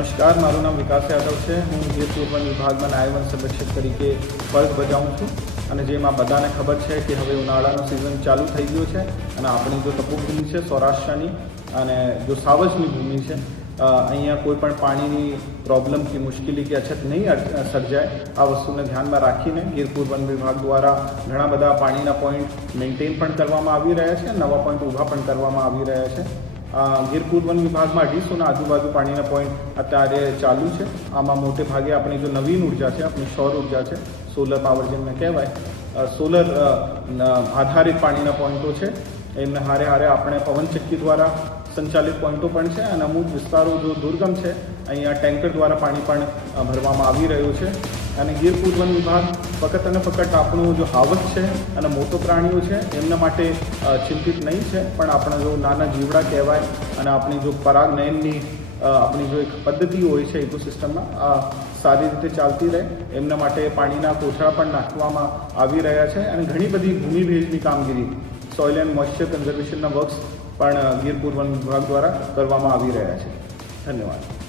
નમસ્કાર, મારું નામ વિકાસ યાદવ છે। હું ગીર વન વિભાગમાં નાયબ વન સંરક્ષક તરીકે ફરજ બજાવું છું અને જેમાં બધાને ખબર છે કે હવે ઉનાળાનો સિઝન ચાલુ થઈ ગયો છે અને આપણી જો તપોભૂમિ છે સૌરાષ્ટ્રની અને જો સાવજની ભૂમિ છે, અહીંયા કોઈ પણ પાણીની પ્રોબ્લેમ કે મુશ્કેલી કે અછત નહીં સર્જાય, આ વસ્તુને ધ્યાનમાં રાખીને ગીર વન વિભાગ દ્વારા ઘણા બધા પાણીના પોઈન્ટ મેન્ટેન પણ કરવામાં આવી રહ્યા છે, નવા પોઈન્ટ ઊભા પણ કરવામાં આવી રહ્યા છે। ગીર વન વિભાગમાં 250 આજુબાજુ પાણીના પોઈન્ટ અત્યારે ચાલુ છે। આમાં મોટે ભાગે આપણી જો નવીન ઉર્જા છે, આપણી સૌર ઉર્જા છે, સોલર પાવર જેમને કહેવાય, સોલર આધારિત પાણીના પોઈન્ટો છે। એમને હારે હારે આપણે પવનચક્કી દ્વારા સંચાલિત પોઈન્ટો પણ છે અને અમુક વિસ્તારો જો દુર્ગમ છે, અહીંયા ટેન્કર દ્વારા પાણી પણ ભરવામાં આવી રહ્યું છે। અને ગીર વન વિભાગ ફક્ત અને ફક્ત આપણું જો હાવજ છે અને મોટો પ્રાણીઓ છે એમના માટે ચિંતિત નહીં છે, પણ આપણા જો નાના જીવડા કહેવાય અને આપણી જો પરાગનયનની આપણી જો એક પદ્ધતિ હોય છે ઇકોસિસ્ટમમાં સારી રીતે ચાલતી રહે, એમના માટે પાણીના કોથળા પણ નાખવામાં આવી રહ્યા છે અને ઘણી બધી ભૂમિ ભેજની કામગીરી, સોઇલ એન્ડ મોઇશ્ચર કન્ઝર્વેશનના વર્ક્સ પણ ગીર વન વિભાગ દ્વારા કરવામાં આવી રહ્યા છે। ધન્યવાદ।